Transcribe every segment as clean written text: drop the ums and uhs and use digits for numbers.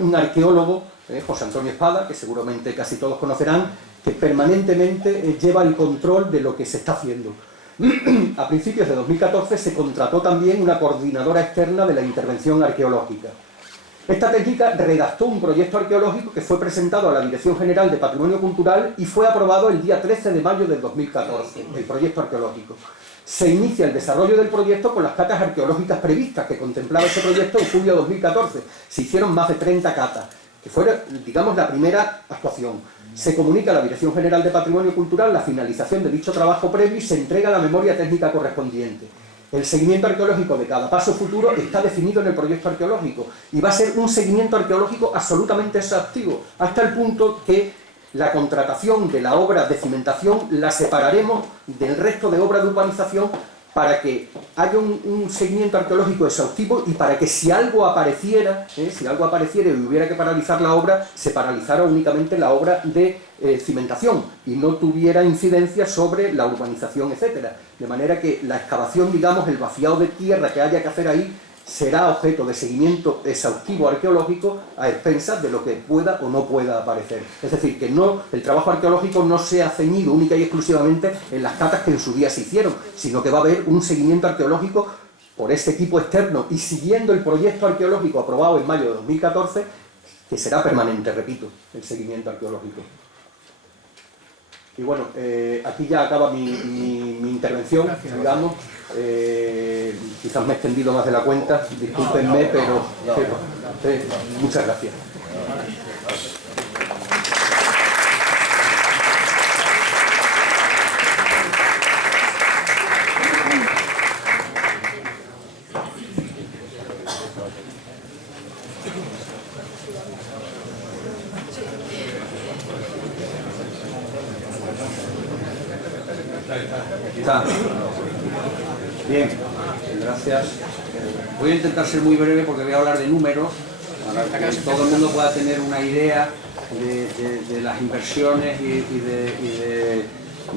un arqueólogo, José Antonio Espada, que seguramente casi todos conocerán, que permanentemente lleva el control de lo que se está haciendo. A principios de 2014 se contrató también una coordinadora externa de la intervención arqueológica. Esta técnica redactó un proyecto arqueológico que fue presentado a la Dirección General de Patrimonio Cultural y fue aprobado el día 13 de mayo del 2014, el proyecto arqueológico. Se inicia el desarrollo del proyecto con las catas arqueológicas previstas que contemplaba ese proyecto en julio de 2014. Se hicieron más de 30 catas, que fue, digamos, la primera actuación. Se comunica a la Dirección General de Patrimonio Cultural la finalización de dicho trabajo previo y se entrega la memoria técnica correspondiente. El seguimiento arqueológico de cada paso futuro está definido en el proyecto arqueológico y va a ser un seguimiento arqueológico absolutamente exhaustivo, hasta el punto que la contratación de la obra de cimentación la separaremos del resto de obra de urbanización para que haya un seguimiento arqueológico exhaustivo y para que si algo apareciera, y hubiera que paralizar la obra, se paralizara únicamente la obra de cimentación y no tuviera incidencia sobre la urbanización, etcétera. De manera que la excavación, digamos, el vaciado de tierra que haya que hacer ahí, será objeto de seguimiento exhaustivo arqueológico a expensas de lo que pueda o no pueda aparecer. Es decir, que el trabajo arqueológico no se ha ceñido única y exclusivamente en las catas que en su día se hicieron, sino que va a haber un seguimiento arqueológico por este equipo externo y siguiendo el proyecto arqueológico aprobado en mayo de 2014, que será permanente, repito, el seguimiento arqueológico. Y bueno, aquí ya acaba mi intervención, digamos. Quizás me he extendido más de la cuenta, discúlpenme, pero muchas gracias. Está. Bien, gracias. Voy a intentar ser muy breve porque voy a hablar de números para que todo el mundo pueda tener una idea de las inversiones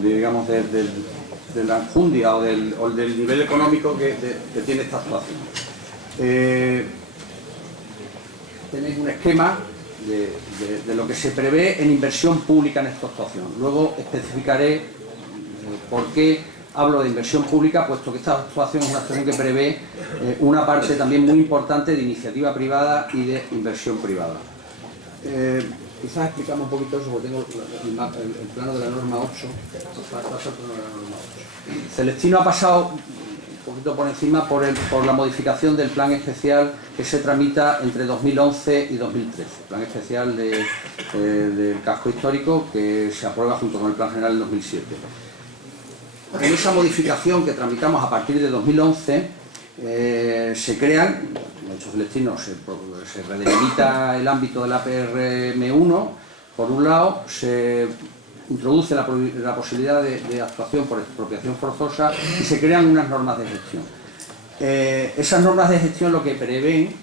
digamos, de la enjundia o del nivel económico que tiene esta actuación. Tenéis un esquema de lo que se prevé en inversión pública en esta actuación. Luego especificaré por qué hablo de inversión pública, puesto que esta actuación es una actuación que prevé una parte también muy importante de iniciativa privada y de inversión privada. Quizás explicamos un poquito eso, porque tengo el plano de la norma 8. Celestino ha pasado un poquito por encima por la modificación del plan especial que se tramita entre 2011 y 2013. Plan especial del casco histórico que se aprueba junto con el plan general en 2007. En esa modificación que tramitamos a partir de 2011 se crean, de hecho Celestino se redelimita el ámbito de la PRM1, por un lado se introduce la posibilidad de actuación por expropiación forzosa y se crean unas normas de gestión. Esas normas de gestión lo que prevén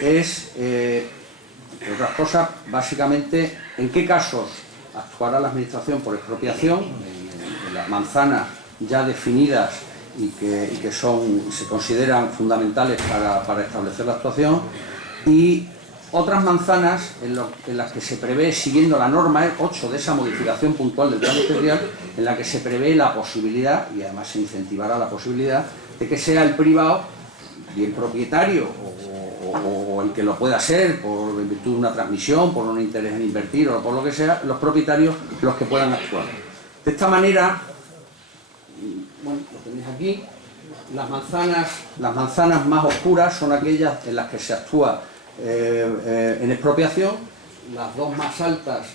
es, entre otras cosas, básicamente en qué casos actuará la administración por expropiación, las manzanas ya definidas y que se consideran fundamentales para establecer la actuación, y otras manzanas en las que se prevé, siguiendo la norma 8 de esa modificación puntual del plan especial, en la que se prevé la posibilidad, y además se incentivará la posibilidad, de que sea el privado, bien propietario o el que lo pueda ser, por virtud de una transmisión, por un interés en invertir o por lo que sea, los propietarios los que puedan actuar. De esta manera, bueno, lo tenéis aquí, las manzanas más oscuras son aquellas en las que se actúa en expropiación, las dos más altas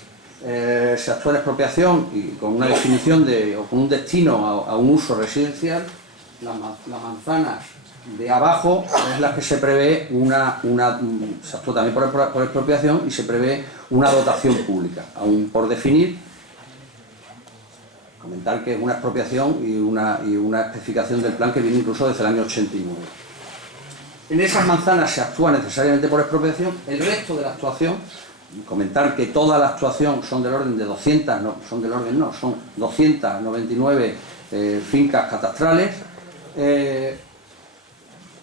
se actúa en expropiación y con una definición o con un destino a un uso residencial. Las manzanas de abajo es las que se prevé se actúa también por expropiación y se prevé una dotación pública, aún por definir. Comentar que es una expropiación y una especificación del plan que viene incluso desde el año 89. En esas manzanas se actúa necesariamente por expropiación. El resto de la actuación, comentar que toda la actuación son del orden de 299 fincas catastrales.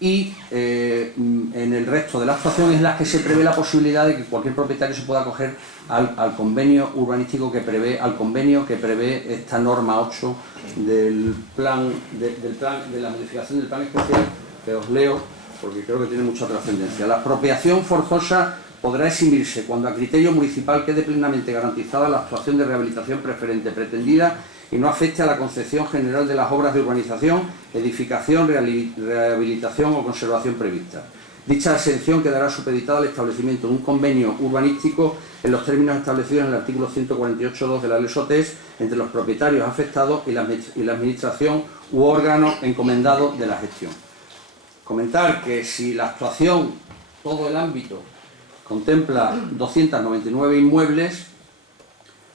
y en el resto de las actuaciones en las que se prevé la posibilidad de que cualquier propietario se pueda acoger al convenio urbanístico que prevé, al convenio que prevé esta norma 8 del plan, de la modificación del plan especial, que os leo porque creo que tiene mucha trascendencia. La expropiación forzosa podrá eximirse cuando a criterio municipal quede plenamente garantizada la actuación de rehabilitación preferente pretendida y no afecte a la concepción general de las obras de urbanización, edificación, rehabilitación o conservación previstas. Dicha exención quedará supeditada al establecimiento de un convenio urbanístico en los términos establecidos en el artículo 148.2 de la Ley SOTES entre los propietarios afectados y la administración u órgano encomendado de la gestión. Comentar que si la actuación, todo el ámbito, contempla 299 inmuebles,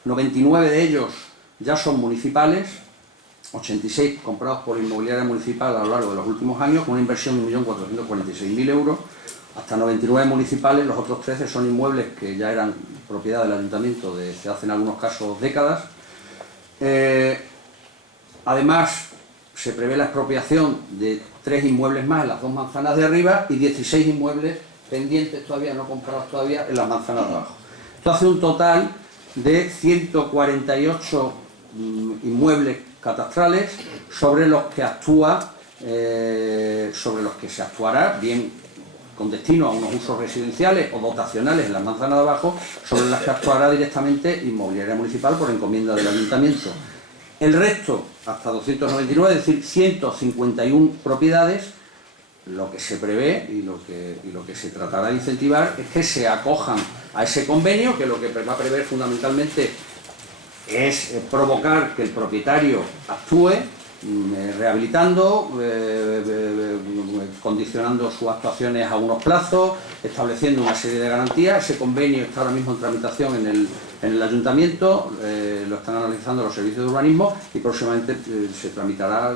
99 de ellos ya son municipales, 86 comprados por inmobiliaria municipal a lo largo de los últimos años, con una inversión de 1.446.000 euros, hasta 99 municipales, los otros 13 son inmuebles que ya eran propiedad del ayuntamiento desde hace en algunos casos décadas. Además, se prevé la expropiación de 3 inmuebles más en las 2 manzanas de arriba y 16 inmuebles pendientes todavía, no comprados todavía, en las manzanas de abajo. Esto hace un total de 148 inmuebles catastrales sobre los que se actuará, bien con destino a unos usos residenciales o dotacionales en las manzanas de abajo, sobre las que actuará directamente inmobiliaria municipal por encomienda del ayuntamiento. El resto, hasta 299, es decir, 151 propiedades, lo que se prevé y lo que se tratará de incentivar es que se acojan a ese convenio, que lo que va a prever fundamentalmente es provocar que el propietario actúe rehabilitando, condicionando sus actuaciones a unos plazos, estableciendo una serie de garantías. Ese convenio está ahora mismo en tramitación en el ayuntamiento, lo están analizando los servicios de urbanismo y próximamente se tramitará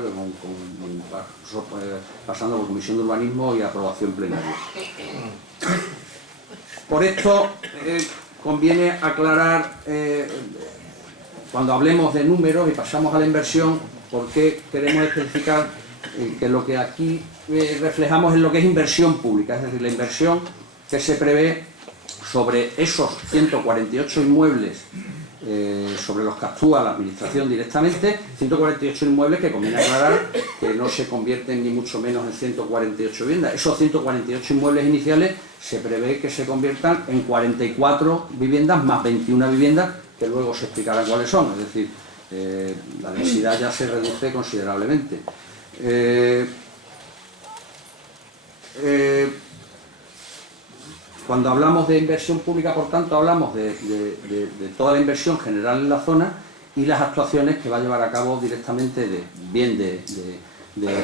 pasando por comisión de urbanismo y aprobación plenaria. Por esto conviene aclarar, cuando hablemos de números y pasamos a la inversión, porque queremos especificar que lo que aquí reflejamos es lo que es inversión pública, es decir, la inversión que se prevé sobre esos 148 inmuebles sobre los que actúa la administración directamente, 148 inmuebles que conviene aclarar que no se convierten ni mucho menos en 148 viviendas. Esos 148 inmuebles iniciales se prevé que se conviertan en 44 viviendas más 21 viviendas que luego se explicarán cuáles son, es decir, la densidad ya se reduce considerablemente. Cuando hablamos de inversión pública, por tanto, hablamos de toda la inversión general en la zona y las actuaciones que va a llevar a cabo directamente de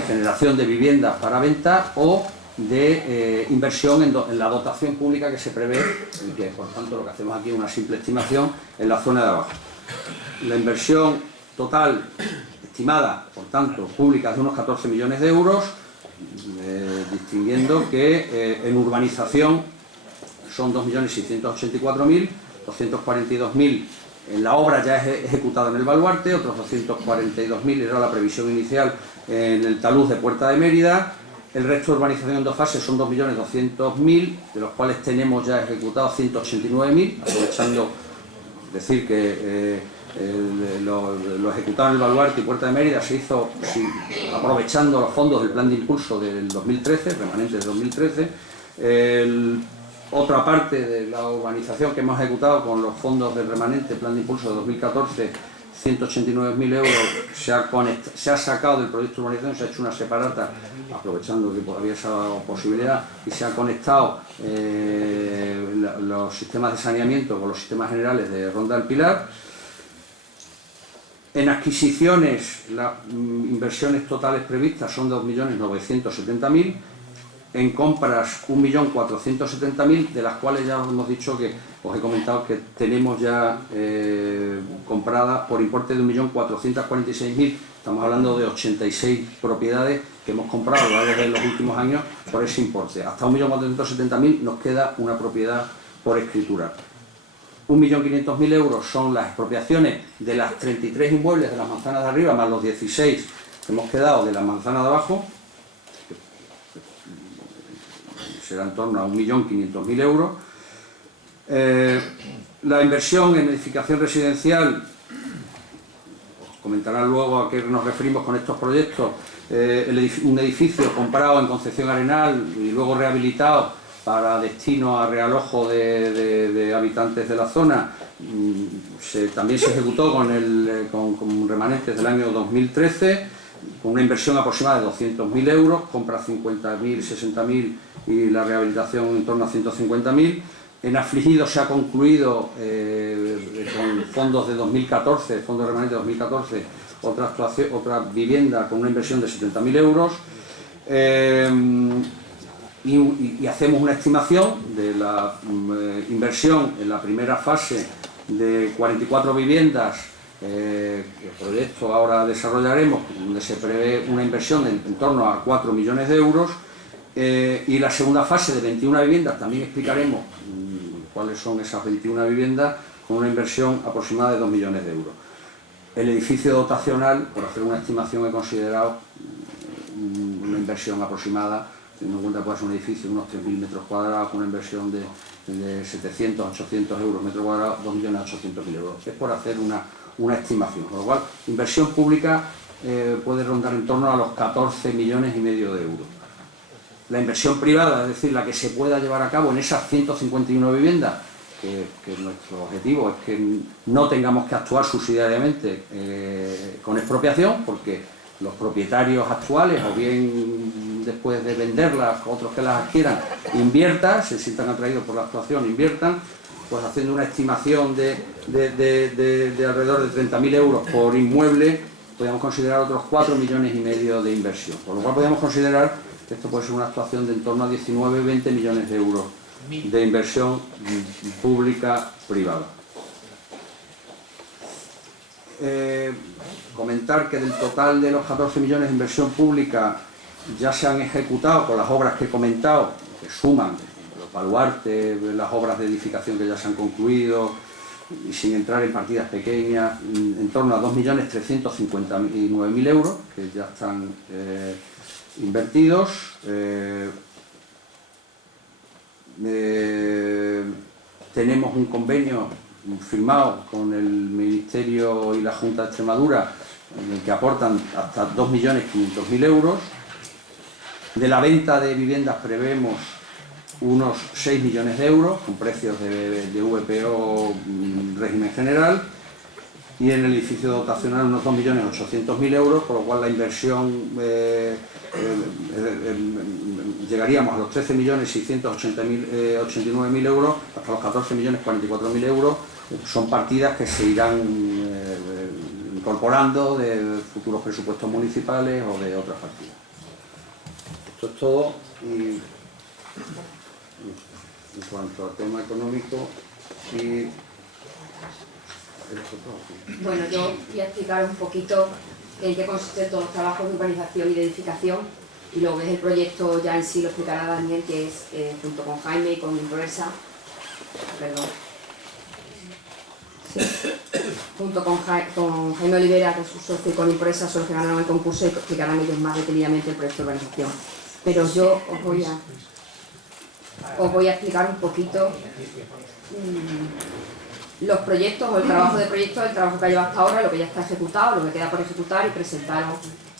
generación de viviendas para venta o de inversión en la dotación pública que se prevé, y que por tanto lo que hacemos aquí es una simple estimación en la zona de abajo. La inversión total estimada, por tanto, pública, es de unos 14 millones de euros, distinguiendo que en urbanización son 2.684.000, 242.000 en la obra ya es ejecutada en el Baluarte, otros 242.000 era la previsión inicial en el talud de Puerta de Mérida. El resto de urbanización en 2 fases son 2.200.000, de los cuales tenemos ya ejecutados 189.000, aprovechando decir que lo ejecutado en el Baluarte y Puerta de Mérida se hizo aprovechando los fondos del plan de impulso del 2013, remanentes de 2013. Otra parte de la urbanización que hemos ejecutado con los fondos del remanente plan de impulso de 2014, 189.000 euros, se ha sacado del proyecto de urbanización, se ha hecho una separata, aprovechando que había esa posibilidad, y se ha conectado los sistemas de saneamiento con los sistemas generales de Ronda del Pilar. En adquisiciones, las inversiones totales previstas son 2.970.000, en compras 1.470.000, de las cuales ya os hemos dicho que os he comentado que tenemos ya compradas por importe de 1.446.000. Estamos hablando de 86 propiedades que hemos comprado a lo largo de los últimos años por ese importe. Hasta 1.470.000 nos queda una propiedad por escritura. 1.500.000 euros son las expropiaciones de las 33 inmuebles de las manzanas de arriba, más los 16 que hemos quedado de las manzanas de abajo. será en torno a 1.500.000 euros. La inversión en edificación residencial, os comentarán luego a qué nos referimos con estos proyectos. Un edificio comprado en Concepción Arenal y luego rehabilitado para destino a realojo de habitantes de la zona, también se ejecutó con remanentes del año 2013, con una inversión aproximada de 200.000 euros, compra 50.000, 60.000 y la rehabilitación en torno a 150.000. En Afligidos se ha concluido con fondos de 2014, fondos de remanente de 2014, otra vivienda con una inversión de 70.000 euros. Y hacemos una estimación de la inversión en la primera fase de 44 viviendas que el proyecto ahora desarrollaremos, donde se prevé una inversión de en torno a 4 millones de euros, y la segunda fase de 21 viviendas, también explicaremos cuáles son esas 21 viviendas, con una inversión aproximada de 2 millones de euros. El edificio dotacional, por hacer una estimación, he considerado una inversión aproximada, teniendo en cuenta que puede ser un edificio de unos 3.000 metros cuadrados, con una inversión de 700 a 800 euros metro cuadrado, 2.800.000 euros. Es por hacer una estimación, con lo cual inversión pública puede rondar en torno a los 14,5 millones de euros. La inversión privada, es decir, la que se pueda llevar a cabo en esas 151 viviendas, que nuestro objetivo es que no tengamos que actuar subsidiariamente con expropiación, porque los propietarios actuales, o bien después de venderlas, otros que las adquieran, inviertan, se sientan atraídos por la actuación, inviertan, pues haciendo una estimación de alrededor de 30.000 euros por inmueble, podríamos considerar otros 4,5 millones de inversión. Por lo cual podríamos considerar que esto puede ser una actuación de en torno a 19-20 millones de euros de inversión pública privada. Comentar que del total de los 14 millones de inversión pública ya se han ejecutado con las obras que he comentado, que suman los baluartes, las obras de edificación que ya se han concluido, y sin entrar en partidas pequeñas, en torno a 2.359.000 euros que ya están invertidos. Tenemos un convenio firmado con el Ministerio y la Junta de Extremadura en el que aportan hasta 2.500.000 euros. De la venta de viviendas prevemos unos 6 millones de euros con precios de VPO régimen general, y en el edificio dotacional unos 2.800.000 euros, por lo cual la inversión llegaríamos a los 13.689.000 euros hasta los 14.044.000 euros. Son partidas que se irán incorporando de futuros presupuestos municipales o de otras partidas. Esto es todo, y en cuanto al tema económico y... Bueno, yo voy a explicar un poquito en qué consisten todos los trabajos de urbanización y de edificación, y luego es el proyecto ya en sí lo explicará Daniel, que es junto con Jaime y con Impresa, junto con Jaime Olivera, que es su socio, y con Impresa, son los que ganaron el concurso y explicarán ellos más detenidamente el proyecto de urbanización. Pero yo os voy a explicar un poquito los proyectos o el trabajo de proyectos, el trabajo que ha llevado hasta ahora, lo que ya está ejecutado, lo que queda por ejecutar, y presentaron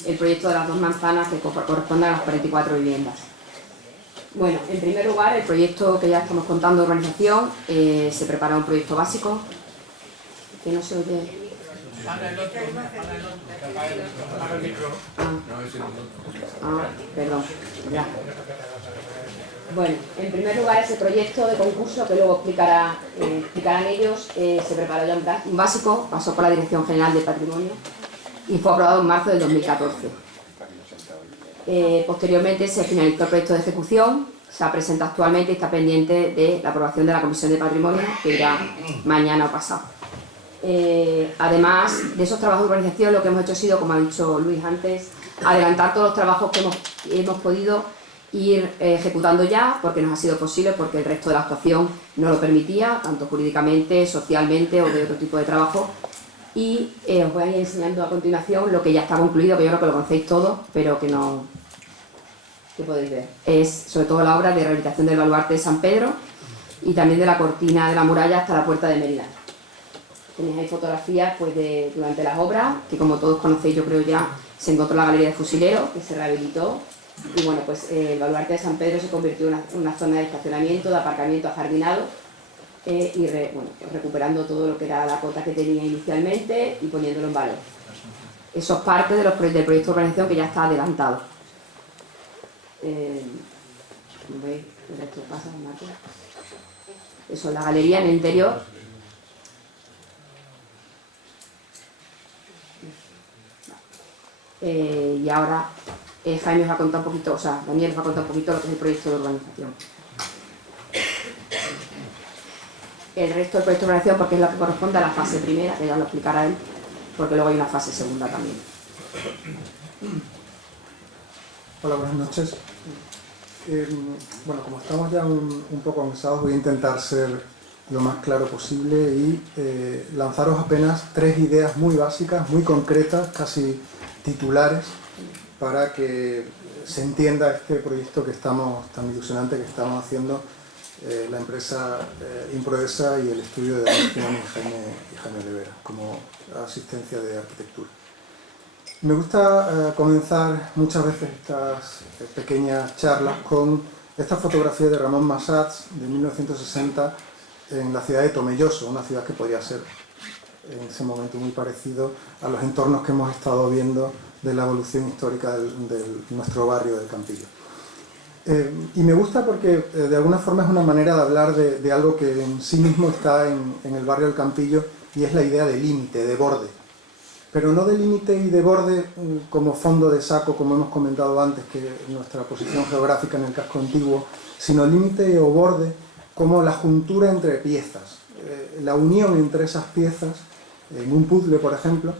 el proyecto de las 2 manzanas que corresponden a las 44 viviendas. Bueno, en primer lugar, el proyecto que ya estamos contando de urbanización, se prepara un proyecto básico, que no se oye. Perdón, ya. Bueno, en primer lugar, ese proyecto de concurso, que luego explicarán ellos, se preparó ya un básico, pasó por la Dirección General de Patrimonio y fue aprobado en marzo del 2014. Posteriormente se finalizó el proyecto de ejecución, se presenta actualmente y está pendiente de la aprobación de la Comisión de Patrimonio, que irá mañana o pasado. Además de esos trabajos de urbanización, lo que hemos hecho ha sido, como ha dicho Luis antes, adelantar todos los trabajos que hemos podido ir ejecutando ya, porque nos ha sido posible, porque el resto de la actuación no lo permitía, tanto jurídicamente, socialmente o de otro tipo de trabajo. Y os voy a ir enseñando a continuación lo que ya está concluido, que yo creo que lo conocéis todos, pero que no que podéis ver. Es sobre todo la obra de rehabilitación del baluarte de San Pedro y también de la cortina de la muralla hasta la puerta de Mérida. Tenéis ahí fotografías pues, durante las obras, que como todos conocéis, yo creo ya, se encontró en la Galería de Fusileros, que se rehabilitó. Y bueno, pues el baluarte de San Pedro se convirtió en una zona de estacionamiento, de aparcamiento ajardinado, bueno, recuperando todo lo que era la cota que tenía inicialmente y poniéndolo en valor. Eso es parte del proyecto de urbanización que ya está adelantado. ¿Veis? El resto pasa, Marco. Eso es la galería en el interior. Y ahora Jaime os va a contar un poquito, o sea, Daniel os va a contar un poquito lo que es el proyecto de urbanización. El resto del proyecto de urbanización, porque es lo que corresponde a la fase primera, que ya lo explicará él, porque luego hay una fase segunda también. Hola, buenas noches. Bueno, como estamos ya un poco avanzados, voy a intentar ser lo más claro posible y lanzaros apenas 3 ideas muy básicas, muy concretas, casi titulares, para que se entienda este proyecto que estamos, tan ilusionante que estamos haciendo la empresa Improesa y el estudio de Daniel Pinón y Jaime Olivera como asistencia de arquitectura. Me gusta comenzar muchas veces estas pequeñas charlas con esta fotografía de Ramón Massats de 1960 en la ciudad de Tomelloso, una ciudad que podría ser en ese momento muy parecido a los entornos que hemos estado viendo de la evolución histórica de nuestro barrio del Campillo. Y me gusta porque de alguna forma es una manera de hablar de algo que en sí mismo está en el barrio del Campillo, y es la idea de límite, de borde. Pero no de límite y de borde como fondo de saco, como hemos comentado antes, que nuestra posición geográfica en el casco antiguo, sino límite o borde como la juntura entre piezas, la unión entre esas piezas, en un puzzle, por ejemplo,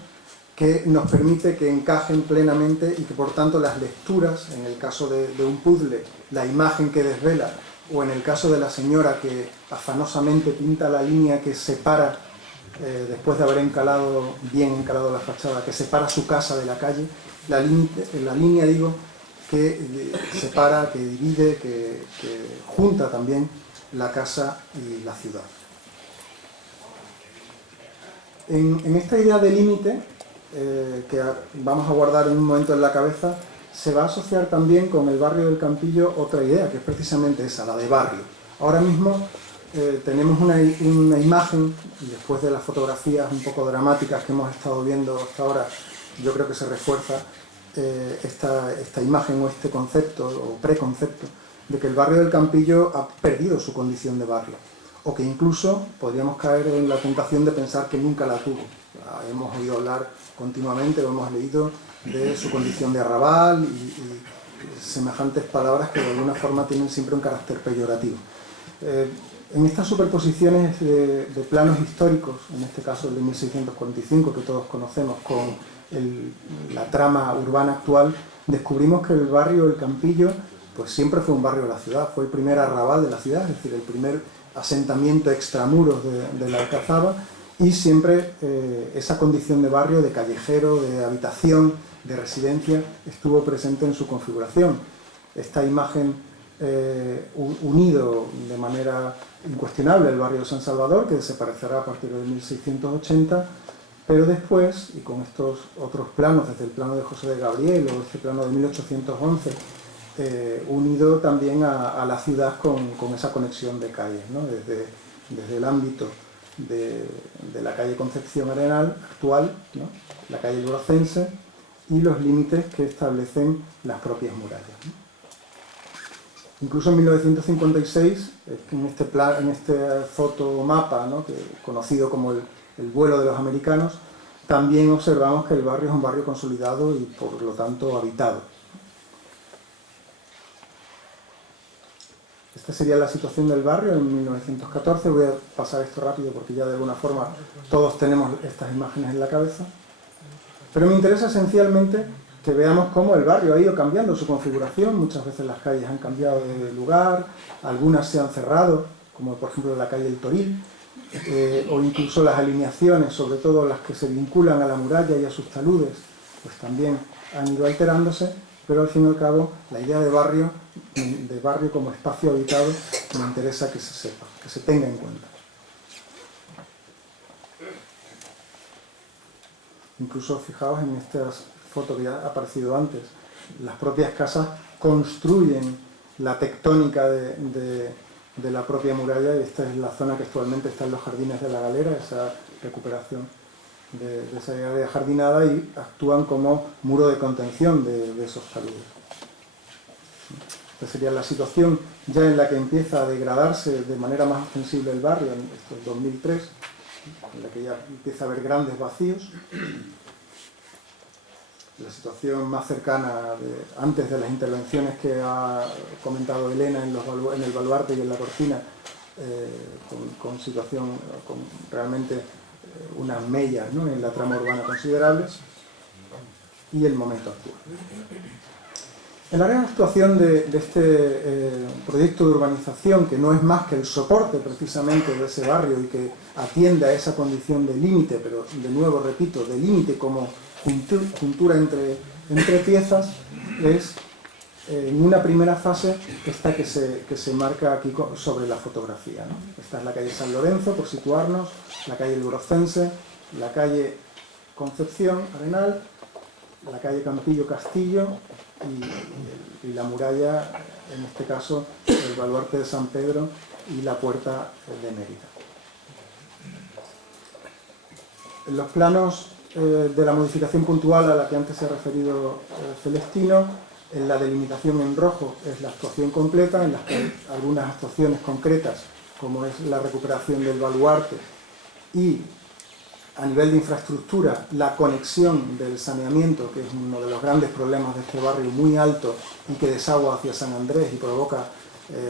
que nos permite que encajen plenamente y que por tanto las lecturas, en el caso de un puzzle, la imagen que desvela, o en el caso de la señora que afanosamente pinta la línea que separa, después de haber bien encalado la fachada, que separa su casa de la calle, la línea digo, que separa, que divide, que junta también la casa y la ciudad. En esta idea de límite, que vamos a guardar en un momento en la cabeza, se va a asociar también con el barrio del Campillo otra idea, que es precisamente esa, la de barrio. Ahora mismo tenemos una imagen, y después de las fotografías un poco dramáticas que hemos estado viendo hasta ahora, yo creo que se refuerza esta imagen o este concepto o preconcepto de que el barrio del Campillo ha perdido su condición de barrio, o que incluso podríamos caer en la tentación de pensar que nunca la tuvo. Hemos oído hablar continuamente, o hemos leído de su condición de arrabal y semejantes palabras que de alguna forma tienen siempre un carácter peyorativo. En estas superposiciones de planos históricos, en este caso el de 1645, que todos conocemos, con la trama urbana actual, descubrimos que el barrio del Campillo pues siempre fue un barrio de la ciudad, fue el primer arrabal de la ciudad, es decir, el primer asentamiento extramuros de la Alcazaba, y siempre esa condición de barrio, de callejero, de habitación, de residencia, estuvo presente en su configuración. Esta imagen unido de manera incuestionable el barrio de San Salvador, que desaparecerá a partir de 1680, pero después, y con estos otros planos, desde el plano de José de Gabriel o este plano de 1811, unido también a la ciudad con esa conexión de calles, ¿no? Desde el ámbito de la calle Concepción Arenal actual, ¿no? La calle Lurocense, y los límites que establecen las propias murallas, ¿no? Incluso en 1956, en este fotomapa, ¿no? Conocido como el vuelo de los americanos, también observamos que el barrio es un barrio consolidado y por lo tanto habitado. Esta sería la situación del barrio en 1914. Voy a pasar esto rápido porque ya de alguna forma todos tenemos estas imágenes en la cabeza. Pero me interesa esencialmente que veamos cómo el barrio ha ido cambiando su configuración. Muchas veces las calles han cambiado de lugar, algunas se han cerrado, como por ejemplo la calle El Toril, o incluso las alineaciones, sobre todo las que se vinculan a la muralla y a sus taludes, pues también han ido alterándose, pero al fin y al cabo la idea de barrio como espacio habitado me interesa que se sepa, que se tenga en cuenta. Incluso fijaos en estas fotos que ya ha aparecido antes, las propias casas construyen la tectónica de la propia muralla, y esta es la zona que actualmente está en los jardines de la Galera, esa recuperación de esa área jardinada, y actúan como muro de contención de esos taludes. Esta sería la situación ya en la que empieza a degradarse de manera más ostensible el barrio, en esto es 2003, en la que ya empieza a haber grandes vacíos. La situación más cercana antes de las intervenciones que ha comentado Elena en el baluarte y en la cortina, con situación, con realmente unas mellas, ¿no?, en la trama urbana considerables, y el momento actual. El área de actuación de este proyecto de urbanización, que no es más que el soporte precisamente de ese barrio y que atiende a esa condición de límite, pero de nuevo repito, de límite como juntura entre piezas, es en una primera fase esta que se marca aquí sobre la fotografía, ¿no? Esta es la calle San Lorenzo, por situarnos, la calle El Brocense, la calle Concepción, Arenal, la calle Campillo Castillo y la muralla, en este caso el baluarte de San Pedro y la puerta de Mérida. En los planos de la modificación puntual a la que antes se ha referido Celestino, en la delimitación en rojo es la actuación completa, en las que hay algunas actuaciones concretas, como es la recuperación del baluarte y, a nivel de infraestructura, la conexión del saneamiento, que es uno de los grandes problemas de este barrio, muy alto y que desagua hacia San Andrés y provoca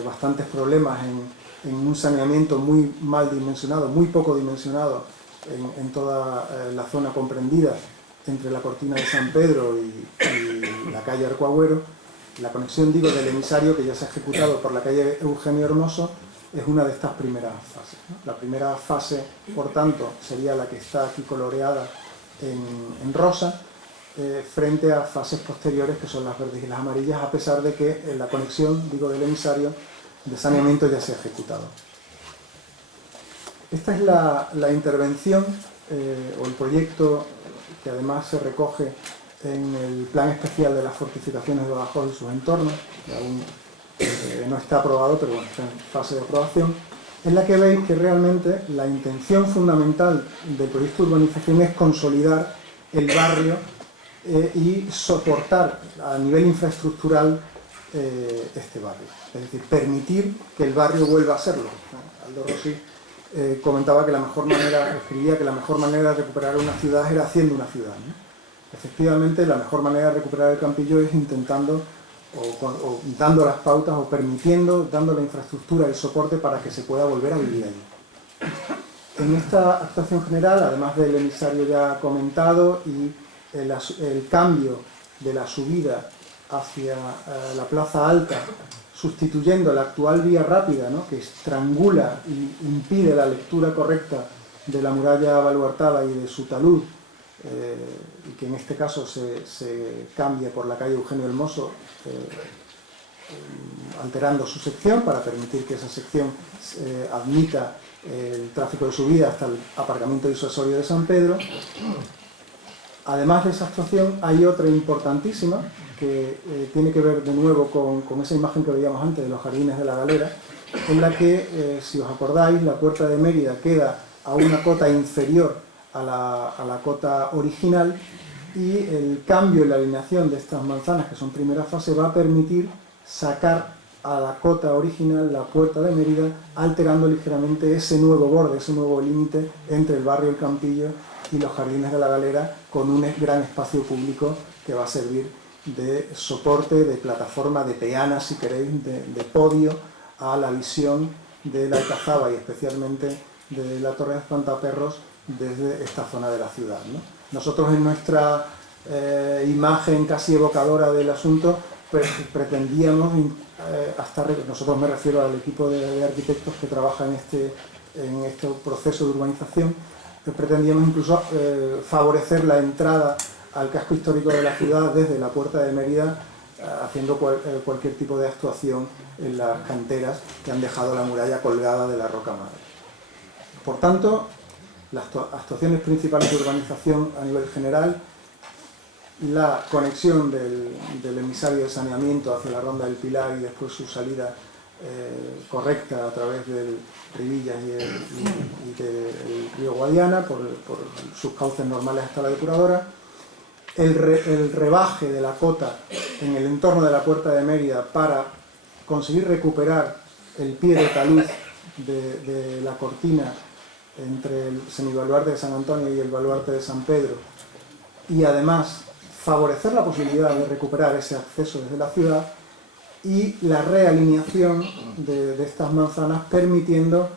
bastantes problemas en un saneamiento muy mal dimensionado, muy poco dimensionado en toda la zona comprendida entre la cortina de San Pedro y la calle Arcoagüero. La conexión, digo, del emisario que ya se ha ejecutado por la calle Eugenio Hermoso es una de estas primeras fases, ¿no? La primera fase, por tanto, sería la que está aquí coloreada en rosa, frente a fases posteriores que son las verdes y las amarillas, a pesar de que la conexión, digo, del emisario de saneamiento ya se ha ejecutado. Esta es la intervención o el proyecto que además se recoge en el Plan Especial de las Fortificaciones de Badajoz y sus entornos, que aún no está aprobado, pero bueno, está en fase de aprobación, en la que veis que realmente la intención fundamental del proyecto de urbanización es consolidar el barrio y soportar a nivel infraestructural este barrio, es decir, permitir que el barrio vuelva a serlo. Aldo Rossi comentaba que escribía que la mejor manera de recuperar una ciudad era haciendo una ciudad, ¿no? Efectivamente, la mejor manera de recuperar el Campillo es intentando o dando las pautas o permitiendo, dando la infraestructura, el soporte para que se pueda volver a vivir allí. En esta actuación general, además del emisario ya comentado y el cambio de la subida hacia la Plaza Alta, sustituyendo la actual vía rápida, ¿no?, que estrangula y impide la lectura correcta de la muralla baluartada y de su talud, y que en este caso se cambia por la calle Eugenio Hermoso, alterando su sección para permitir que esa sección admita el tráfico de subida hasta el aparcamiento disuasorio de San Pedro. Además de esa actuación hay otra importantísima que tiene que ver de nuevo con esa imagen que veíamos antes de los jardines de la Galera, en la que, si os acordáis, la puerta de Mérida queda a una cota inferior a la cota original, y el cambio en la alineación de estas manzanas, que son primera fase, va a permitir sacar a la cota original la puerta de Mérida, alterando ligeramente ese nuevo borde, ese nuevo límite entre el barrio El Campillo y los jardines de la Galera, con un gran espacio público que va a servir de soporte, de plataforma, de peana, si queréis, de podio a la visión de la Alcazaba y especialmente de la Torre de Espantaperros desde esta zona de la ciudad, ¿no? Nosotros, en nuestra imagen casi evocadora del asunto, pretendíamos, nosotros, me refiero al equipo de arquitectos que trabaja en este proceso de urbanización, pretendíamos incluso favorecer la entrada al casco histórico de la ciudad desde la Puerta de Mérida, haciendo cualquier tipo de actuación en las canteras que han dejado la muralla colgada de la roca madre. Por tanto, las actuaciones principales de urbanización a nivel general, la conexión del emisario de saneamiento hacia la Ronda del Pilar y después su salida correcta a través del Rivillas y del río Guadiana por sus cauces normales hasta la depuradora, el rebaje de la cota en el entorno de la Puerta de Mérida para conseguir recuperar el pie de talud de la cortina entre el semibaluarte de San Antonio y el baluarte de San Pedro, y además favorecer la posibilidad de recuperar ese acceso desde la ciudad, y la realineación de estas manzanas permitiendo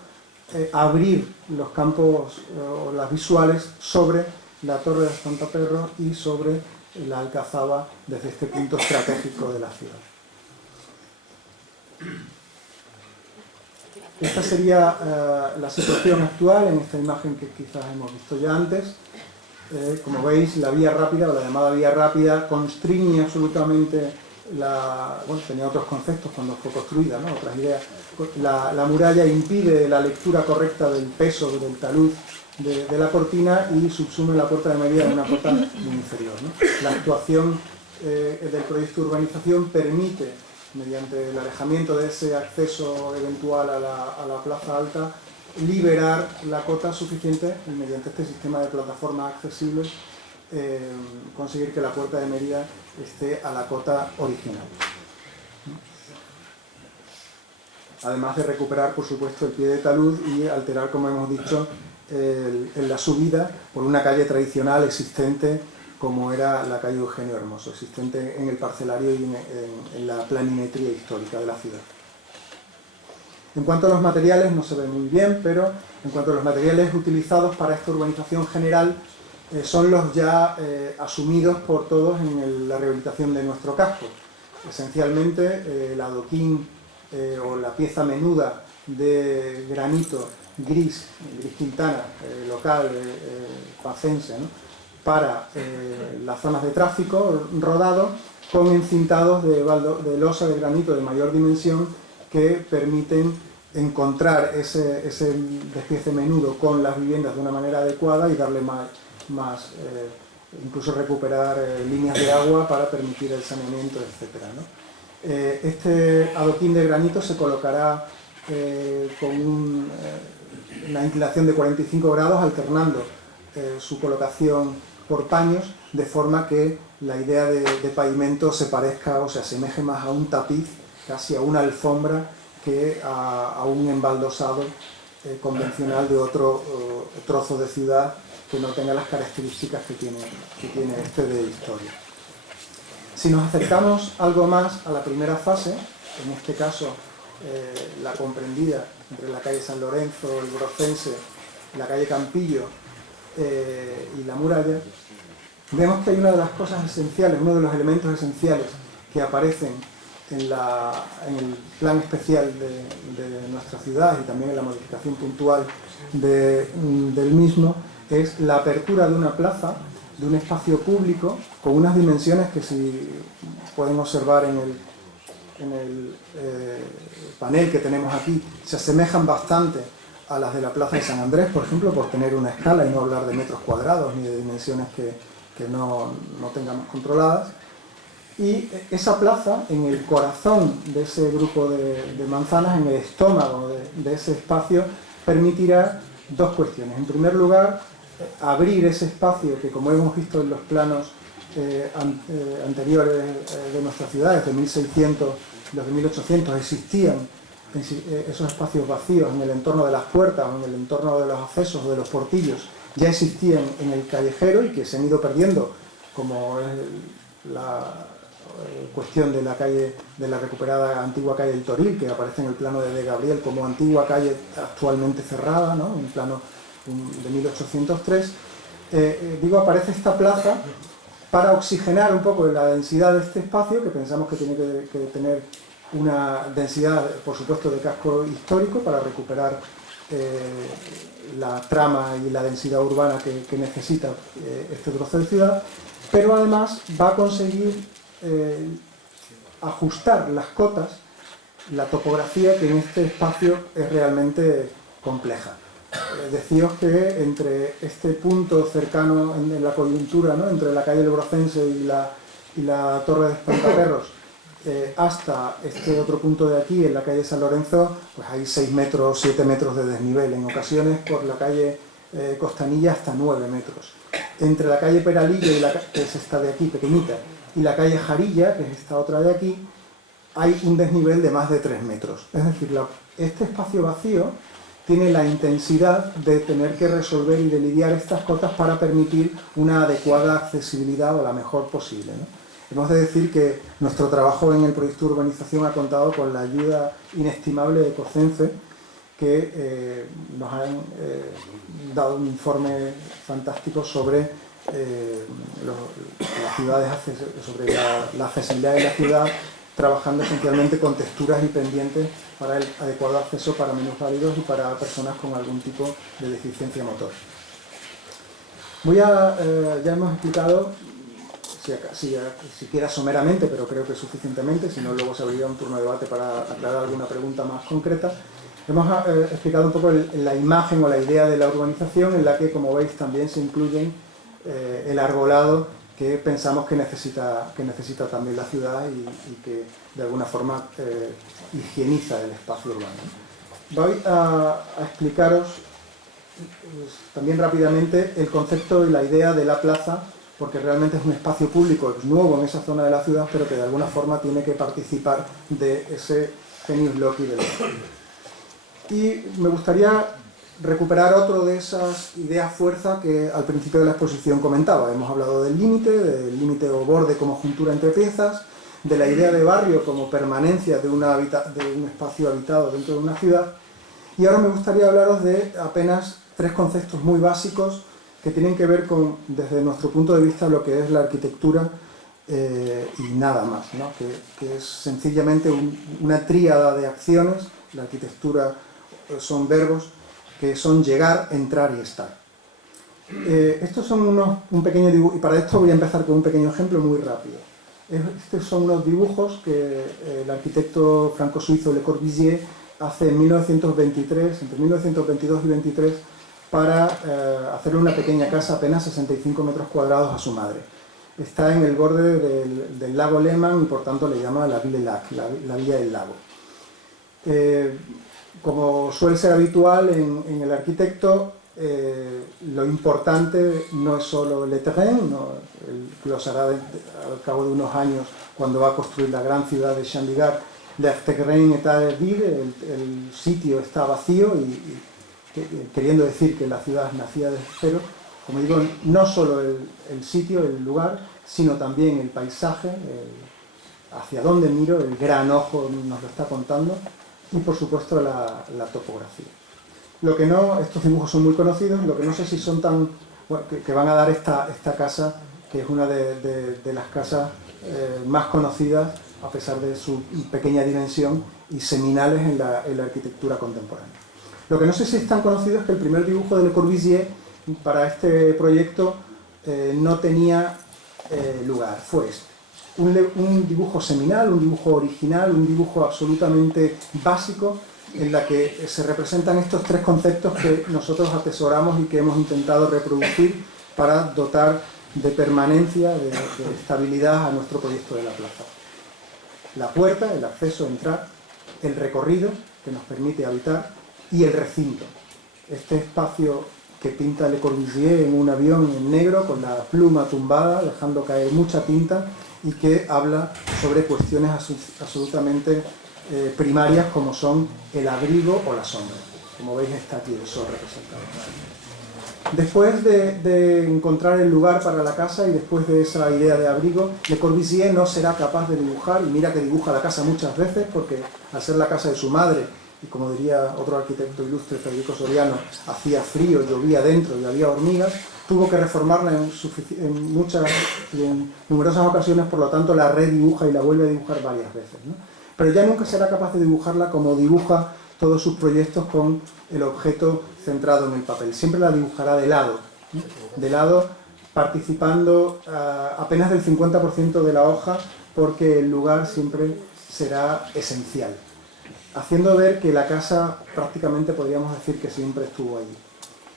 abrir los campos o las visuales sobre la Torre de Santa Perro y sobre la Alcazaba desde este punto estratégico de la ciudad. Esta sería la situación actual en esta imagen que quizás hemos visto ya antes. Como veis, la vía rápida, o la llamada vía rápida, constriñe absolutamente bueno, tenía otros conceptos cuando fue construida, ¿no? Otras ideas. La muralla impide la lectura correcta del peso del talud de la cortina y subsume la Puerta de Mérida en una puerta inferior, ¿no? La actuación del proyecto de urbanización permite, mediante el alejamiento de ese acceso eventual a la plaza alta, liberar la cota suficiente y mediante este sistema de plataformas accesibles conseguir que la Puerta de Mérida esté a la cota original. Además de recuperar, por supuesto, el pie de talud y alterar, como hemos dicho, en la subida por una calle tradicional existente como era la calle Eugenio Hermoso, existente en el parcelario y en la planimetría histórica de la ciudad. En cuanto a los materiales, no se ve muy bien, pero en cuanto a los materiales utilizados para esta urbanización general, son los ya asumidos por todos en la rehabilitación de nuestro casco. Esencialmente, el adoquín o la pieza menuda de granito gris Quintana, local, pacense, ¿no? Para las zonas de tráfico rodado, con encintados de losa de granito de mayor dimensión que permiten encontrar ese despiece menudo con las viviendas de una manera adecuada y darle más incluso recuperar líneas de agua para permitir el saneamiento, etc., ¿no? Este adoquín de granito se colocará con una inclinación de 45 grados, alternando su colocación por paños, de forma que la idea de pavimento se parezca o se asemeje más a un tapiz, casi a una alfombra, que a un embaldosado convencional de otro trozo de ciudad que no tenga las características que tiene este de historia. Si nos acercamos algo más a la primera fase, en este caso la comprendida entre la calle San Lorenzo, el Brocense, la calle Campillo y la muralla, vemos que hay una de las cosas esenciales, uno de los elementos esenciales que aparecen en el plan especial de nuestra ciudad y también en la modificación puntual del mismo, es la apertura de una plaza, de un espacio público, con unas dimensiones que, si pueden observar en el panel que tenemos aquí, se asemejan bastante a las de la Plaza de San Andrés, por ejemplo, por tener una escala y no hablar de metros cuadrados ni de dimensiones que no tengamos controladas. Y esa plaza, en el corazón de ese grupo de manzanas, en el estómago de ese espacio, permitirá dos cuestiones. En primer lugar, abrir ese espacio que, como hemos visto en los planos anteriores de nuestra ciudad, desde 1600, los de 1800, existían esos espacios vacíos en el entorno de las puertas o en el entorno de los accesos o de los portillos, ya existían en el callejero y que se han ido perdiendo, como es la cuestión de la calle, de la recuperada antigua calle del Toril, que aparece en el plano de Gabriel como antigua calle actualmente cerrada, ¿no? En el plano de 1803. Aparece esta plaza para oxigenar un poco la densidad de este espacio, que pensamos que tiene que tener una densidad, por supuesto, de casco histórico, para recuperar la trama y la densidad urbana que necesita este trozo de ciudad, pero además va a conseguir ajustar las cotas, la topografía, que en este espacio es realmente compleja. Decíos que entre este punto cercano en la coyuntura, ¿no?, entre la calle del Brocense y la Torre de Espantaperros, hasta este otro punto de aquí, en la calle San Lorenzo, pues hay 6 metros, 7 metros de desnivel, en ocasiones por la calle Costanilla hasta 9 metros. Entre la calle Peralillo, que es esta de aquí, pequeñita, y la calle Jarilla, que es esta otra de aquí, hay un desnivel de más de 3 metros. Es decir, este espacio vacío tiene la intensidad de tener que resolver y de lidiar estas cotas para permitir una adecuada accesibilidad o la mejor posible, ¿no? Hemos de decir que nuestro trabajo en el proyecto de urbanización ha contado con la ayuda inestimable de Cocenfe, que nos han dado un informe fantástico sobre las ciudades, sobre la accesibilidad de la ciudad, trabajando esencialmente con texturas y pendientes para el adecuado acceso para minusválidos y para personas con algún tipo de deficiencia motor. Ya hemos explicado, siquiera someramente, pero creo que suficientemente, si no luego se abriría un turno de debate para aclarar alguna pregunta más concreta. Hemos explicado un poco la imagen o la idea de la urbanización, en la que, como veis, también se incluyen el arbolado que pensamos que necesita también la ciudad y que de alguna forma higieniza el espacio urbano. Voy a explicaros también rápidamente el concepto y la idea de la plaza, porque realmente es un espacio público nuevo en esa zona de la ciudad, pero que de alguna forma tiene que participar de ese genius loci del espacio. Y me gustaría recuperar otro de esas ideas fuerza que al principio de la exposición comentaba. Hemos hablado del límite o borde como juntura entre piezas, de la idea de barrio como permanencia de un espacio habitado dentro de una ciudad, y ahora me gustaría hablaros de apenas 3 conceptos muy básicos que tienen que ver con, desde nuestro punto de vista, lo que es la arquitectura y nada más, ¿no? que es sencillamente una tríada de acciones. La arquitectura son verbos que son llegar, entrar y estar. Estos son un pequeño dibujo, y para esto voy a empezar con un pequeño ejemplo muy rápido. Estos son unos dibujos que el arquitecto franco-suizo Le Corbusier hace en 1923, entre 1922 y 23, para hacerle una pequeña casa, apenas 65 metros cuadrados, a su madre. Está en el borde del lago Léman y por tanto le llama la Ville Lac, la villa del lago. Como suele ser habitual en el arquitecto, lo importante no es solo le terrain, lo hará al cabo de unos años cuando va a construir la gran ciudad de Chandigarh. Le terrain est vide, el sitio está vacío, queriendo decir que la ciudad nacía desde cero. Como digo, no solo el sitio, el lugar, sino también el paisaje, hacia dónde miro, el gran ojo nos lo está contando, y por supuesto la topografía. Estos dibujos son muy conocidos, lo que no sé si son tan... Bueno, que van a dar esta casa, que es una de las casas más conocidas, a pesar de su pequeña dimensión, y seminales en la arquitectura contemporánea. Lo que no sé si es tan conocido es que el primer dibujo de Le Corbusier para este proyecto no tenía lugar, fue este. Un dibujo seminal, un dibujo original, un dibujo absolutamente básico, en la que se representan estos 3 conceptos que nosotros atesoramos y que hemos intentado reproducir para dotar de permanencia, de estabilidad a nuestro proyecto de la plaza. La puerta, el acceso, entrar, el recorrido, que nos permite habitar, y el recinto. Este espacio que pinta Le Corbusier en un avión en negro, con la pluma tumbada, dejando caer mucha tinta, y que habla sobre cuestiones absolutamente primarias, como son el abrigo o la sombra. Como veis, está aquí el sol representado. Después de encontrar el lugar para la casa y después de esa idea de abrigo, Le Corbusier no será capaz de dibujar, y mira que dibuja la casa muchas veces, porque al ser la casa de su madre, y como diría otro arquitecto ilustre, Federico Soriano, hacía frío, llovía dentro y había hormigas, tuvo que reformarla en numerosas ocasiones, por lo tanto la redibuja y la vuelve a dibujar varias veces, ¿no? Pero ya nunca será capaz de dibujarla como dibuja todos sus proyectos, con el objeto centrado en el papel. Siempre la dibujará de lado, participando apenas del 50% de la hoja, porque el lugar siempre será esencial, haciendo ver que la casa prácticamente podríamos decir que siempre estuvo allí.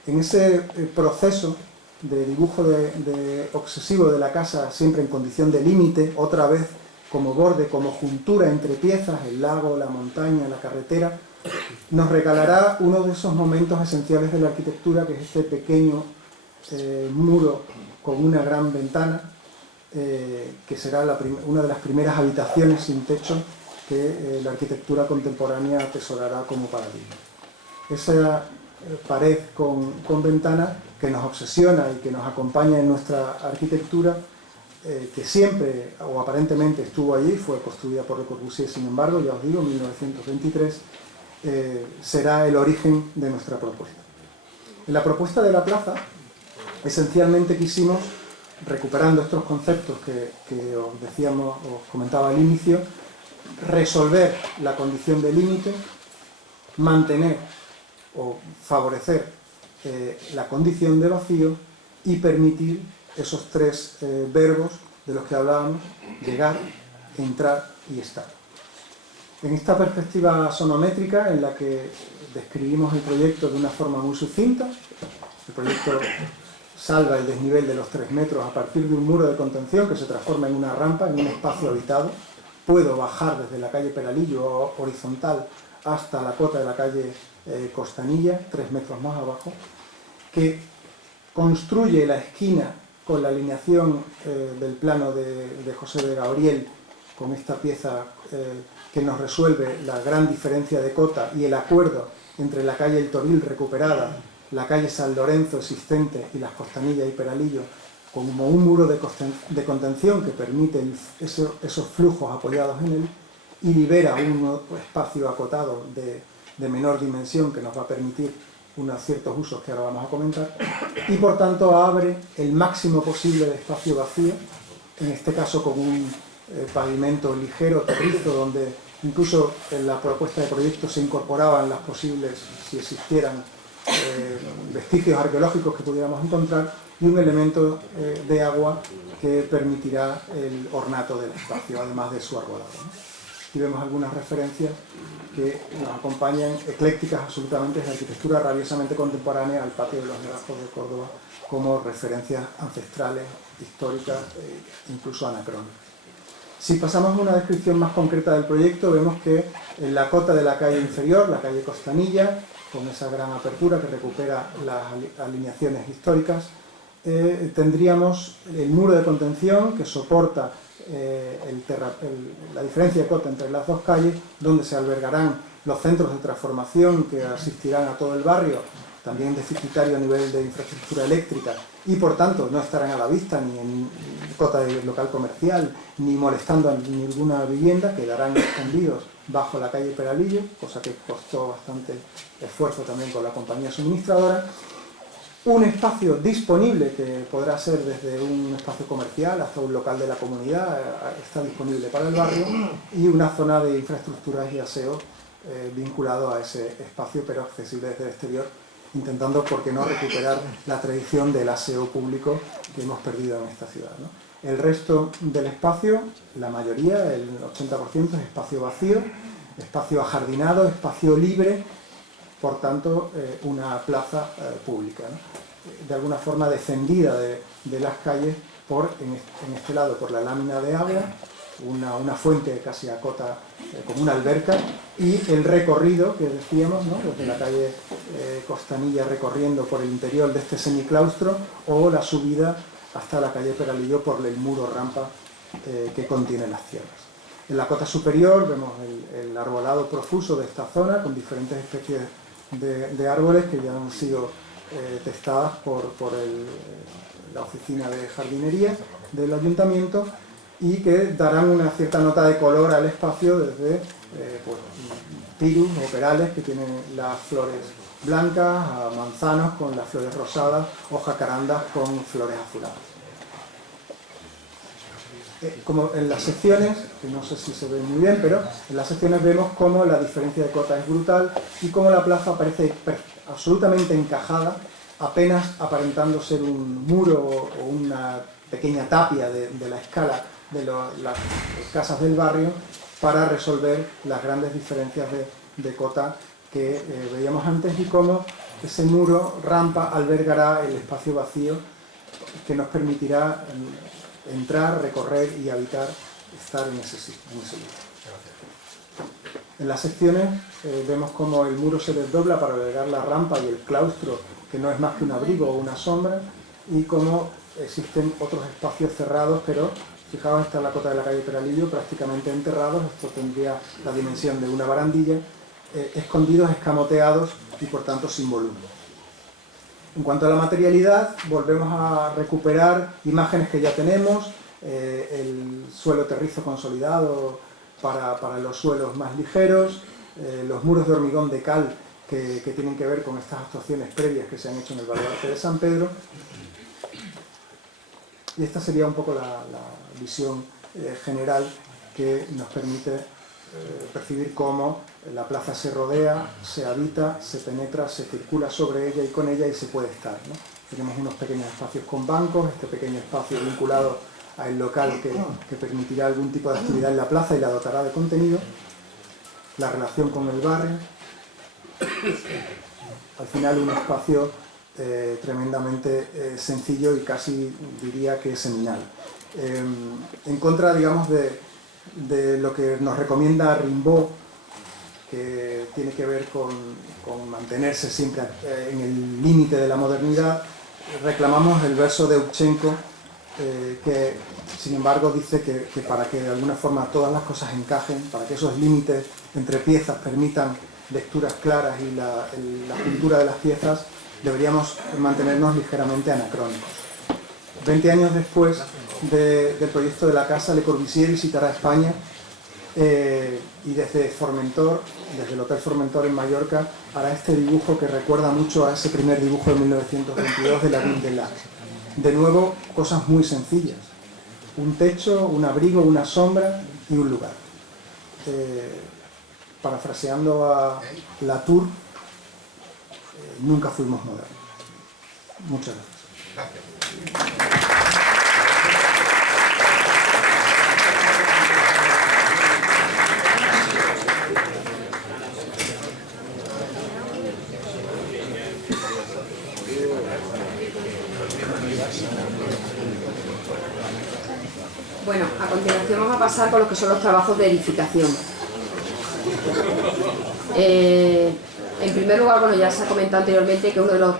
En ese proceso de dibujo obsesivo de la casa, siempre en condición de límite, otra vez como borde, como juntura entre piezas, el lago, la montaña, la carretera, nos regalará uno de esos momentos esenciales de la arquitectura, que es este pequeño muro con una gran ventana, que será una de las primeras habitaciones sin techo que la arquitectura contemporánea atesorará como paradigma. Esa pared con ventana que nos obsesiona y que nos acompaña en nuestra arquitectura, que siempre o aparentemente estuvo allí, fue construida por Le Corbusier, sin embargo, ya os digo, en 1923, será el origen de nuestra propuesta. En la propuesta de la plaza, esencialmente quisimos, recuperando estos conceptos que os comentaba al inicio, resolver la condición de límite, mantener o favorecer la condición de vacío y permitir esos tres verbos de los que hablábamos: llegar, entrar y estar. En esta perspectiva sonométrica, en la que describimos el proyecto de una forma muy sucinta, el proyecto salva el desnivel de los 3 metros a partir de un muro de contención que se transforma en una rampa, en un espacio habitado. Puedo bajar desde la calle Peralillo horizontal hasta la cota de la calle Costanilla, 3 metros más abajo, que construye la esquina con la alineación del plano de José de Gabriel, con esta pieza que nos resuelve la gran diferencia de cota y el acuerdo entre la calle El Toril recuperada, la calle San Lorenzo existente y las Costanillas y Peralillo, como un muro de contención que permite esos flujos apoyados en él y libera un espacio acotado de menor dimensión que nos va a permitir unos ciertos usos que ahora vamos a comentar, y por tanto abre el máximo posible de espacio vacío, en este caso con un pavimento ligero, terrizo, donde incluso en la propuesta de proyecto se incorporaban las posibles, si existieran, vestigios arqueológicos que pudiéramos encontrar, y un elemento de agua que permitirá el ornato del espacio, además de su arbolado, ¿no? Aquí vemos algunas referencias que nos acompañan, eclécticas absolutamente, de arquitectura rabiosamente contemporánea al patio de los Legajos de Córdoba, como referencias ancestrales, históricas, incluso anacrónicas. Si pasamos a una descripción más concreta del proyecto, vemos que en la cota de la calle inferior, la calle Costanilla, con esa gran apertura que recupera las alineaciones históricas, tendríamos el muro de contención que soporta la diferencia de cota entre las dos calles, donde se albergarán los centros de transformación que asistirán a todo el barrio, también deficitario a nivel de infraestructura eléctrica, y por tanto no estarán a la vista ni en cota de local comercial, ni molestando a ninguna vivienda, quedarán escondidos bajo la calle Peralillo, cosa que costó bastante esfuerzo también con la compañía suministradora. Un espacio disponible que podrá ser desde un espacio comercial hasta un local de la comunidad, está disponible para el barrio, y una zona de infraestructuras y aseo vinculado a ese espacio, pero accesible desde el exterior, intentando, por qué no, recuperar la tradición del aseo público que hemos perdido en esta ciudad, ¿no? El resto del espacio, la mayoría, el 80%, es espacio vacío, espacio ajardinado, espacio libre, por tanto, una plaza pública, ¿no? De alguna forma defendida de las calles en este lado por la lámina de agua, una fuente casi acota como una alberca, y el recorrido que decíamos, ¿no? Desde la calle Costanilla recorriendo por el interior de este semiclaustro, o la subida hasta la calle Peralillo por el muro rampa que contiene las tierras. En la cota superior vemos el arbolado profuso de esta zona, con diferentes especies de árboles que ya han sido testadas por la oficina de jardinería del ayuntamiento, y que darán una cierta nota de color al espacio, desde pirus o perales que tienen las flores blancas, a manzanos con las flores rosadas, o jacarandas con flores azuladas. Como en las secciones, que no sé si se ve muy bien, pero en las secciones vemos cómo la diferencia de cota es brutal y cómo la plaza parece absolutamente encajada, apenas aparentando ser un muro o una pequeña tapia de la escala de las casas del barrio para resolver las grandes diferencias de cota que veíamos antes y cómo ese muro rampa albergará el espacio vacío que nos permitirá entrar, recorrer y habitar, estar en ese lugar. En las secciones vemos cómo el muro se desdobla para albergar la rampa y el claustro, que no es más que un abrigo o una sombra, y cómo existen otros espacios cerrados, pero fijaos, está la cota de la calle Peralillo prácticamente enterrados, esto tendría la dimensión de una barandilla, escondidos, escamoteados y por tanto sin volumen. En cuanto a la materialidad, volvemos a recuperar imágenes que ya tenemos, el suelo terrizo consolidado para los suelos más ligeros, los muros de hormigón de cal que tienen que ver con estas actuaciones previas que se han hecho en el baluarte de San Pedro. Y esta sería un poco la visión general que nos permite percibir cómo la plaza se rodea, se habita, se penetra, se circula sobre ella y con ella y se puede estar, ¿no? Tenemos unos pequeños espacios con bancos, este pequeño espacio vinculado al local que permitirá algún tipo de actividad en la plaza y la dotará de contenido, la relación con el barrio, al final un espacio tremendamente sencillo y casi diría que seminal. En contra, digamos, de lo que nos recomienda Rimbaud, que tiene que ver con mantenerse siempre en el límite de la modernidad, reclamamos el verso de Evchenko, que sin embargo dice que para que de alguna forma todas las cosas encajen, para que esos límites entre piezas permitan lecturas claras y la cultura de las piezas, deberíamos mantenernos ligeramente anacrónicos. 20 años después del proyecto de la casa, Le Corbusier visitará España y desde Formentor, desde el Hotel Formentor en Mallorca, hará este dibujo que recuerda mucho a ese primer dibujo de 1922 de la Ville de Lac. De nuevo, cosas muy sencillas. Un techo, un abrigo, una sombra y un lugar. Parafraseando a Latour, nunca fuimos modernos. Muchas gracias. Bueno, a continuación vamos a pasar con lo que son los trabajos de edificación. En primer lugar, bueno, ya se ha comentado anteriormente que uno de los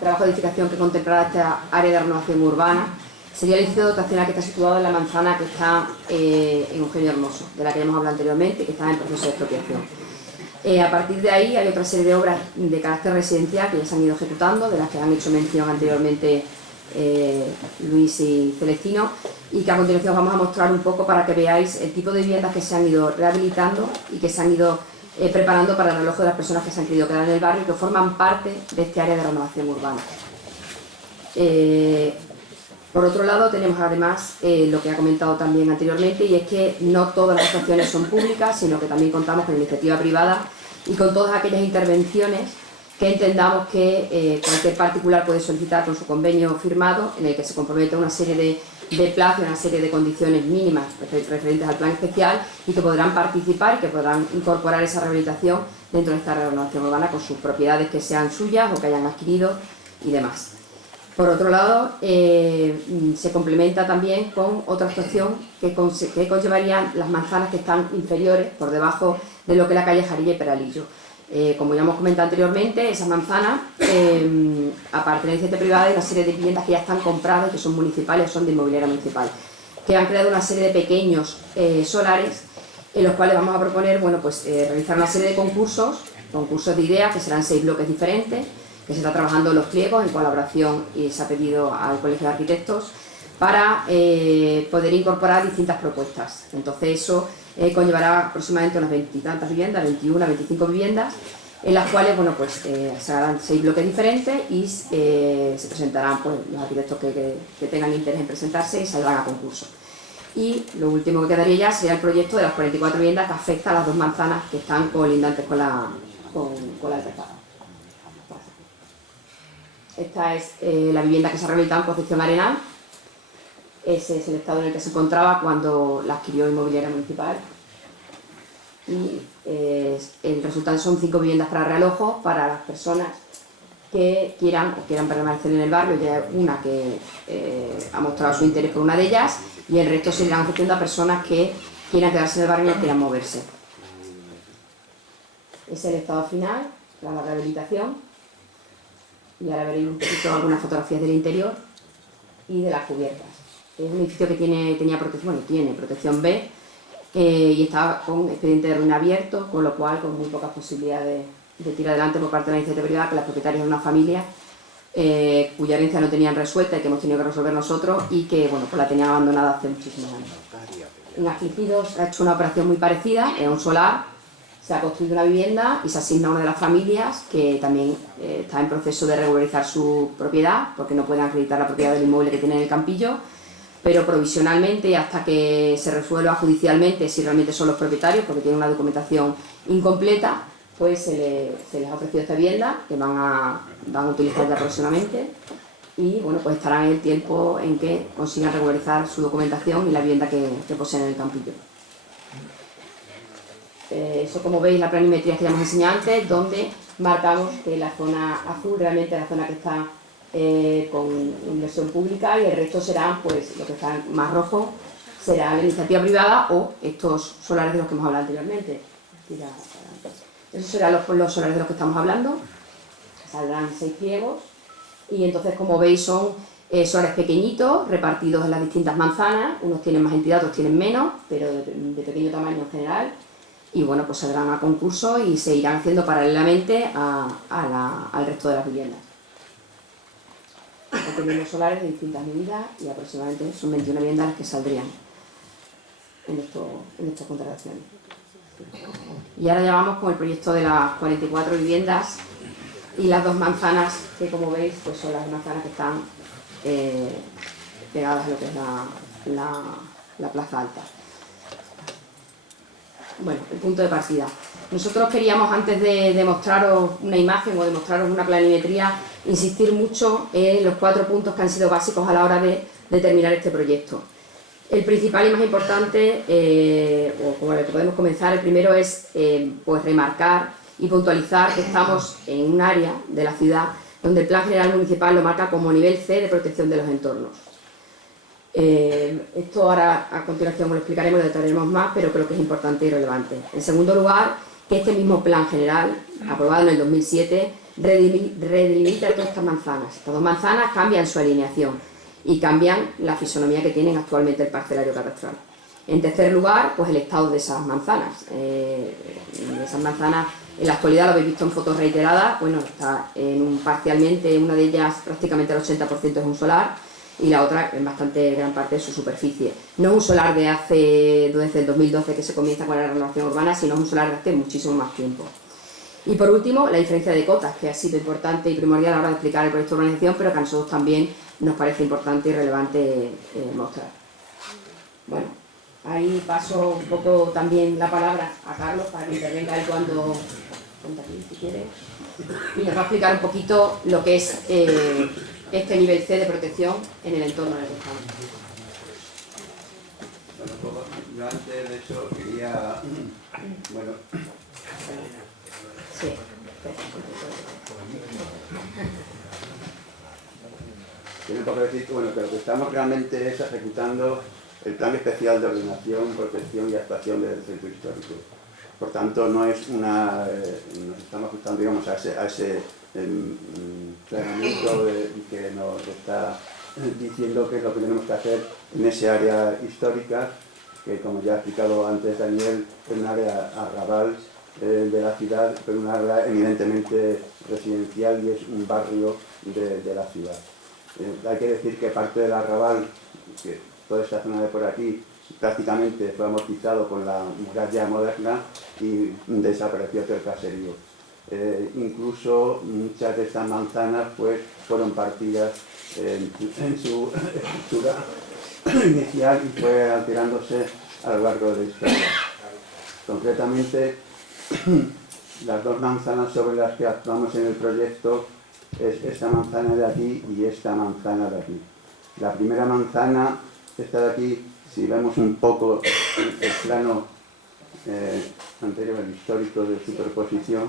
trabajos de edificación que contemplará esta área de renovación urbana sería el edificio dotacional que está situado en la manzana que está en Eugenio Hermoso, de la que ya hemos hablado anteriormente, que está en proceso de expropiación. A partir de ahí hay otra serie de obras de carácter residencial que ya se han ido ejecutando, de las que han hecho mención anteriormente Luis y Celestino, y que a continuación vamos a mostrar un poco para que veáis el tipo de viviendas que se han ido rehabilitando y que se han ido preparando para el alojo de las personas que se han querido quedar en el barrio y que forman parte de este área de renovación urbana. Por otro lado, tenemos además lo que ha comentado también anteriormente, y es que no todas las actuaciones son públicas, sino que también contamos con iniciativa privada y con todas aquellas intervenciones que entendamos que cualquier particular puede solicitar con su convenio firmado, en el que se compromete una serie de plazos, una serie de condiciones mínimas referentes al plan especial, y que podrán participar y que podrán incorporar esa rehabilitación dentro de esta renovación urbana con sus propiedades que sean suyas o que hayan adquirido y demás. Por otro lado, se complementa también con otra actuación que conllevarían las manzanas que están inferiores, por debajo de lo que es la calle Jarilla y Peralillo. Como ya hemos comentado anteriormente, esas manzanas, aparte de la iniciativa privada, hay una serie de viviendas que ya están compradas, que son municipales o son de inmobiliaria municipal, que han creado una serie de pequeños solares en los cuales vamos a proponer, bueno, pues, realizar una serie de concursos de ideas, que serán 6 bloques diferentes, que se está trabajando en los pliegos en colaboración y se ha pedido al Colegio de Arquitectos para poder incorporar distintas propuestas. Entonces eso conllevará aproximadamente unas 20 y tantas viviendas, 21, 25 viviendas, en las cuales, bueno, pues se harán 6 bloques diferentes y se presentarán, pues, los arquitectos que tengan interés en presentarse y saldrán a concurso. Y lo último que quedaría ya sería el proyecto de las 44 viviendas que afecta a las 2 manzanas que están colindantes con la Albertada. Esta es la vivienda que se ha rehabilitado en Concepción Arenal. Ese es el estado en el que se encontraba cuando la adquirió Inmobiliaria Municipal. Y el resultado son 5 viviendas para realojo para las personas que quieran permanecer en el barrio. Ya hay una que ha mostrado su interés por una de ellas, y el resto se irán ofreciendo a personas que quieran quedarse en el barrio y no quieran moverse. Ese es el estado final, la rehabilitación, y ahora veréis un poquito algunas fotografías del interior y de las cubiertas. Es un edificio que tiene protección B, y estaba con expediente de ruina abierto, con lo cual con muy pocas posibilidades de tirar adelante por parte de la iniciativa privada, que las propietarias de una familia cuya herencia no tenían resuelta y que hemos tenido que resolver nosotros, y que pues la tenían abandonada hace muchísimos años. En Afligidos se ha hecho una operación muy parecida, es un solar, se ha construido una vivienda y se asigna a una de las familias que también está en proceso de regularizar su propiedad, porque no pueden acreditar la propiedad del inmueble que tiene en el campillo, pero provisionalmente, hasta que se resuelva judicialmente si realmente son los propietarios, porque tienen una documentación incompleta, pues se les ha ofrecido esta vivienda, que van a utilizar ya próximamente, y bueno, pues estarán en el tiempo en que consigan regularizar su documentación y la vivienda que poseen en el campillo. Eso, como veis, la planimetría que ya hemos enseñado antes, donde marcamos que la zona azul realmente es la zona que está con inversión pública, y el resto serán, pues, lo que está más rojo será la iniciativa privada o estos solares de los que hemos hablado anteriormente. Esos serán los solares de los que estamos hablando. Saldrán 6 pliegos, y entonces, como veis, son solares pequeñitos repartidos en las distintas manzanas. Unos tienen más entidad, otros tienen menos, pero de pequeño tamaño en general. Y bueno, pues saldrán a concurso y se irán haciendo paralelamente al resto de las viviendas. Tenemos solares de distintas medidas, y aproximadamente son 21 viviendas las que saldrían en estas contrataciones. Y ahora ya vamos con el proyecto de las 44 viviendas y las 2 manzanas, que como veis pues son las manzanas que están pegadas a lo que es la plaza alta. Bueno, el punto de partida. Nosotros queríamos, antes de mostraros una imagen o de mostraros una planimetría, insistir mucho en los 4 puntos que han sido básicos a la hora de determinar este proyecto. El principal y más importante, o como el que podemos comenzar, el primero es pues remarcar y puntualizar que estamos en un área de la ciudad donde el Plan General Municipal lo marca como nivel C de protección de los entornos. Esto ahora a continuación lo explicaremos, lo detallaremos más, pero creo que es importante y relevante. En segundo lugar, que este mismo Plan General, aprobado en el 2007, redelimita todas estas manzanas. Estas 2 manzanas cambian su alineación y cambian la fisonomía que tienen actualmente el parcelario catastral. En tercer lugar, pues el estado de esas manzanas. En la actualidad, lo habéis visto en fotos reiteradas, bueno, está parcialmente, una de ellas prácticamente el 80% es un solar, y la otra en bastante gran parte de su superficie. No es un solar desde el 2012 que se comienza con la renovación urbana, sino es un solar de hace muchísimo más tiempo. Y por último, la diferencia de cotas, que ha sido importante y primordial a la hora de explicar el proyecto de urbanización, pero que a nosotros también nos parece importante y relevante mostrar. Bueno, ahí paso un poco también la palabra a Carlos para que intervenga él cuando si quiere, y nos va a explicar un poquito lo que es este nivel C de protección en el entorno del estado. Bueno, yo antes de eso quería, bueno... Sí. Tengo que decir que, bueno, que lo que estamos realmente es ejecutando el Plan Especial de Ordenación, Protección y Actuación del Centro Histórico. Por tanto, no es una... nos estamos ajustando, digamos, a ese planeamiento que nos está diciendo qué es lo que tenemos que hacer en ese área histórica, que, como ya ha explicado antes Daniel, es un área arrabal de la ciudad, pero un área eminentemente residencial y es un barrio de la ciudad. Hay que decir que parte del arrabal, que toda esta zona de por aquí, prácticamente fue amortizado con la muralla moderna y desapareció todo el caserío. Incluso muchas de estas manzanas pues, fueron partidas en su estructura inicial y fue alterándose a lo largo de la historia. Concretamente, las 2 manzanas sobre las que actuamos en el proyecto es esta manzana de aquí y esta manzana de aquí. La primera manzana esta de aquí, si vemos un poco el plano anterior, el histórico de superposición,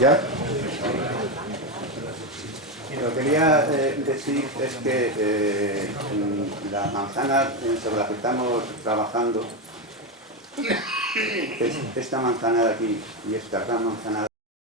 ¿ya? Lo que quería decir es que la manzana sobre la que estamos trabajando, esta manzana de aquí y esta gran manzana